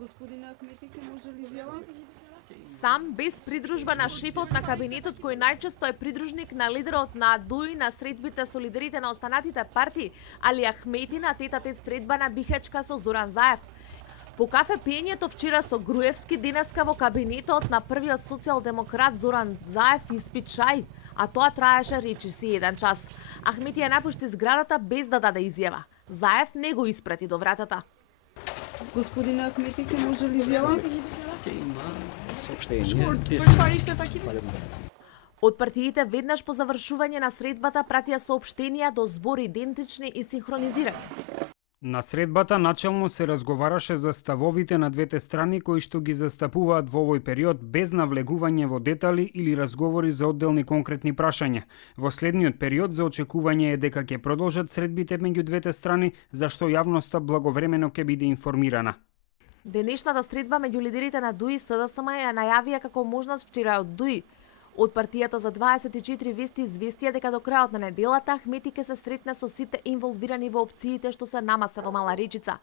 Господине Ахметике, може ли изјава? Сам, без придружба на шефот на кабинетот, кој најчесто е придружник на лидерот на ДУИ на средбите со лидерите на останатите партии, Али Ахмети на тет-а-тет средба на Бихачка со Зоран Заев. По кафе пиењето вчера со Груевски, денеска во кабинетот на првиот социјалдемократ Зоран Заев испи чај, а тоа траеше речиси 1 час. Ахмети ја напушти зградата без да даде изјава. Заев не го испрати до вратата. Господине Ахметике, може ли изјава? Од партиите веднаш по завршување на средбата пратија соопштенија до збор идентични и синхронизирани. На средбата начелно се разговараше за ставовите на двете страни кои што ги застапуваат во овој период без навлегување во детали или разговори за одделни конкретни прашања. Во следниот период за очекување е дека ќе продолжат средбите меѓу двете страни, за што јавноста благовремено ќе биде информирана. Денешната средба меѓу лидерите на ДУИ СДСМ ја најавија како можност вчера од ДУИ. Од партијата за 24 вести известија дека до крајот на неделата Ахмети ќе се сретне со сите инволвирани во опциите што се намаса во Мала Речица.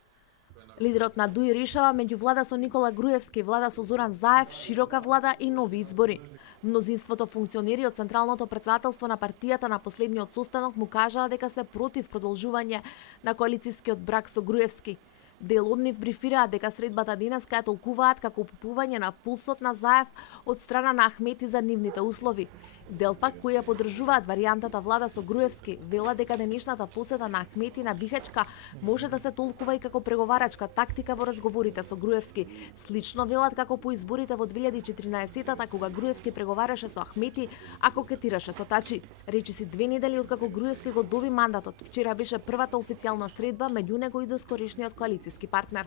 Лидерот на ДУИ решава меѓу влада со Никола Груевски, влада со Зоран Заев, широка влада и нови избори. Мнозинството функционери од Централното претседателство на партијата на последниот состанок му кажаа дека се против продолжување на коалицискиот брак со Груевски. Дел од нив брифираат дека средбата денеска ја толкуваат како попување на пулсот на Заев од страна на Ахмети за нивните услови. Дел пак кои ја поддржуваат варијантата влада со Груевски вела дека денешната посета на Ахмети на Бихачка може да се толкува и како преговарачка тактика во разговорите со Груевски. Слично велат како по изборите во 2014-та кога Груевски преговараше со Ахмети, а кокетираше со Тачи. Речиси 2 недели откако Груевски го доби мандатот. Вчера беше првата официјална средба меѓу него и доскорешниот коалициски партнер.